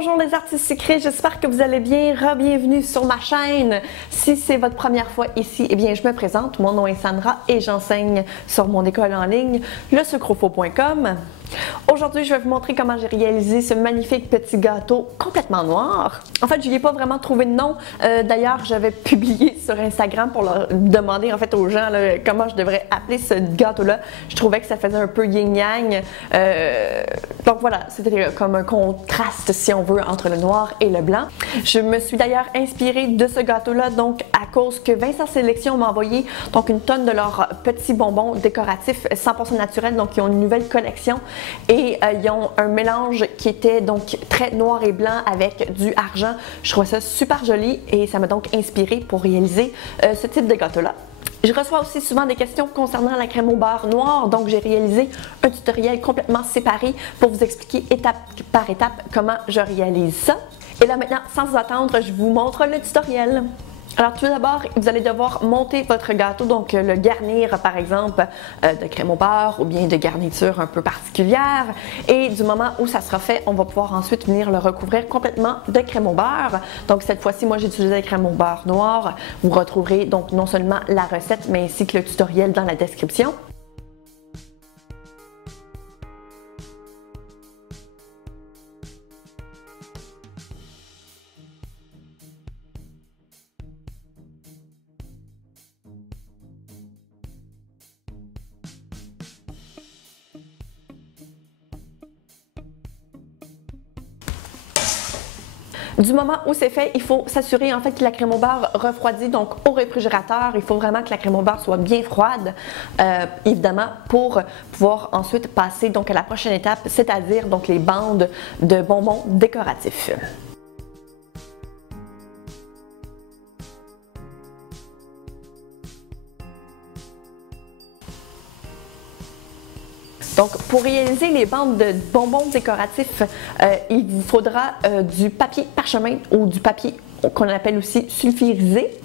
Bonjour les artistes secrets, j'espère que vous allez bien. Re-bienvenue sur ma chaîne. Si c'est votre première fois ici, eh bien je me présente. Mon nom est Sandra et j'enseigne sur mon école en ligne, lesucrofo.com. Aujourd'hui, je vais vous montrer comment j'ai réalisé ce magnifique petit gâteau complètement noir. En fait, je n'y ai pas vraiment trouvé de nom. D'ailleurs, j'avais publié sur Instagram pour leur demander en fait aux gens là, comment je devrais appeler ce gâteau-là. Je trouvais que ça faisait un peu yin-yang. Donc voilà, c'était comme un contraste, si on veut, entre le noir et le blanc. Je me suis d'ailleurs inspirée de ce gâteau-là, donc à cause que Vincent Sélection m'a envoyé donc une tonne de leurs petits bonbons décoratifs 100% naturels. Donc, ils ont une nouvelle collection. Et ils ont un mélange qui était donc très noir et blanc avec du argent. Je trouvais ça super joli et ça m'a donc inspiré pour réaliser ce type de gâteau-là. Je reçois aussi souvent des questions concernant la crème au beurre noir, donc j'ai réalisé un tutoriel complètement séparé pour vous expliquer étape par étape comment je réalise ça. Et là maintenant, sans vous attendre, je vous montre le tutoriel. Alors tout d'abord, vous allez devoir monter votre gâteau, donc le garnir par exemple de crème au beurre ou bien de garniture un peu particulière. Et du moment où ça sera fait, on va pouvoir ensuite venir le recouvrir complètement de crème au beurre. Donc cette fois-ci, moi j'ai utilisé la crème au beurre noir. Vous retrouverez donc non seulement la recette, mais ainsi que le tutoriel dans la description. Du moment où c'est fait, il faut s'assurer en fait que la crème au beurre refroidit donc au réfrigérateur. Il faut vraiment que la crème au beurre soit bien froide, évidemment, pour pouvoir ensuite passer donc à la prochaine étape, c'est-à-dire donc les bandes de bonbons décoratifs. Donc, pour réaliser les bandes de bonbons décoratifs, il vous faudra du papier parchemin ou du papier qu'on appelle aussi sulfurisé.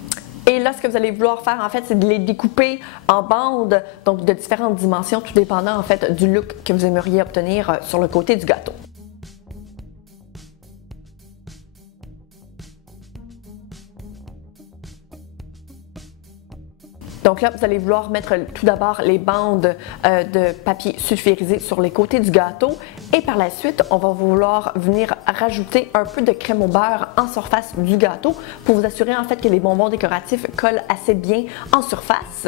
Et là, ce que vous allez vouloir faire, en fait, c'est de les découper en bandes, donc de différentes dimensions, tout dépendant, en fait, du look que vous aimeriez obtenir sur le côté du gâteau. Donc là, vous allez vouloir mettre tout d'abord les bandes de papier sulfurisé sur les côtés du gâteau et par la suite, on va vouloir venir rajouter un peu de crème au beurre en surface du gâteau pour vous assurer en fait que les bonbons décoratifs collent assez bien en surface.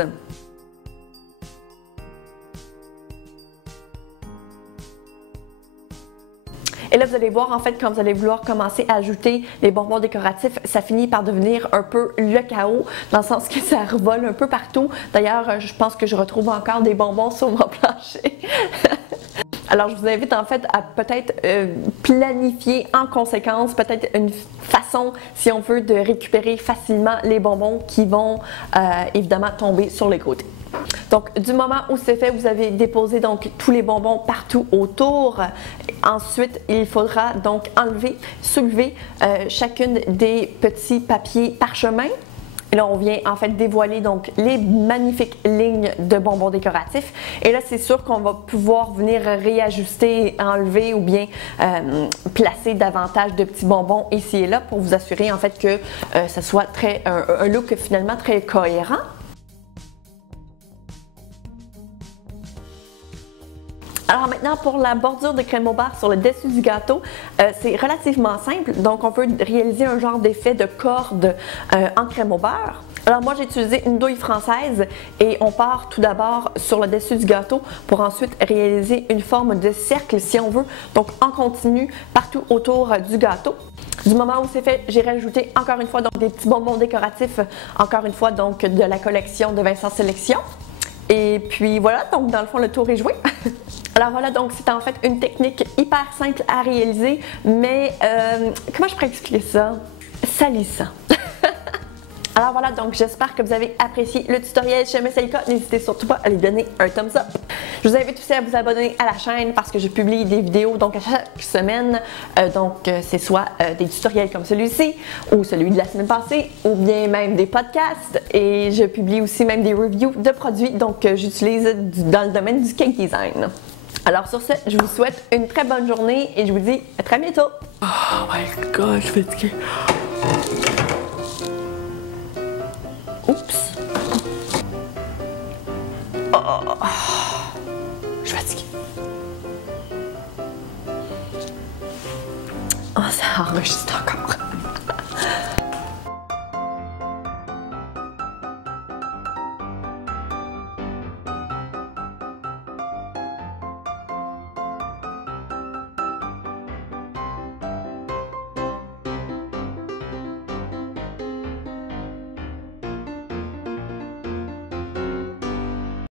Et là, vous allez voir, en fait, quand vous allez vouloir commencer à ajouter les bonbons décoratifs, ça finit par devenir un peu le chaos, dans le sens que ça revole un peu partout. D'ailleurs, je pense que je retrouve encore des bonbons sur mon plancher. Alors, je vous invite en fait à peut-être planifier en conséquence, peut-être une façon, si on veut, de récupérer facilement les bonbons qui vont évidemment tomber sur les côtés. Donc, du moment où c'est fait, vous avez déposé donc tous les bonbons partout autour. Ensuite, il faudra donc enlever, soulever chacune des petits papiers parchemin. Et là, on vient en fait dévoiler donc les magnifiques lignes de bonbons décoratifs. Et là, c'est sûr qu'on va pouvoir venir réajuster, enlever ou bien placer davantage de petits bonbons ici et là pour vous assurer en fait que ça soit un look finalement très cohérent. Alors maintenant, pour la bordure de crème au beurre sur le dessus du gâteau, c'est relativement simple. Donc, on peut réaliser un genre d'effet de corde en crème au beurre. Alors moi, j'ai utilisé une douille française et on part tout d'abord sur le dessus du gâteau pour ensuite réaliser une forme de cercle, si on veut. Donc, en continu, partout autour du gâteau. Du moment où c'est fait, j'ai rajouté encore une fois donc, des petits bonbons décoratifs, encore une fois donc de la collection de Vincent Sélection. Et puis voilà, donc dans le fond, le tour est joué. Alors voilà, donc c'est en fait une technique hyper simple à réaliser, mais comment je pourrais expliquer ça? Salissant. Alors voilà, donc j'espère que vous avez apprécié le tutoriel. Si jamais c'est le cas, n'hésitez surtout pas à lui donner un thumbs up. Je vous invite aussi à vous abonner à la chaîne parce que je publie des vidéos donc à chaque semaine. C'est soit des tutoriels comme celui-ci ou celui de la semaine passée ou bien même des podcasts. Et je publie aussi même des reviews de produits donc j'utilise dans le domaine du cake design. Alors sur ce, je vous souhaite une très bonne journée et je vous dis à très bientôt. Oh my god, je suis fatiguée. Oups. Oh. Je suis fatiguée. Oh, ça enregistre encore.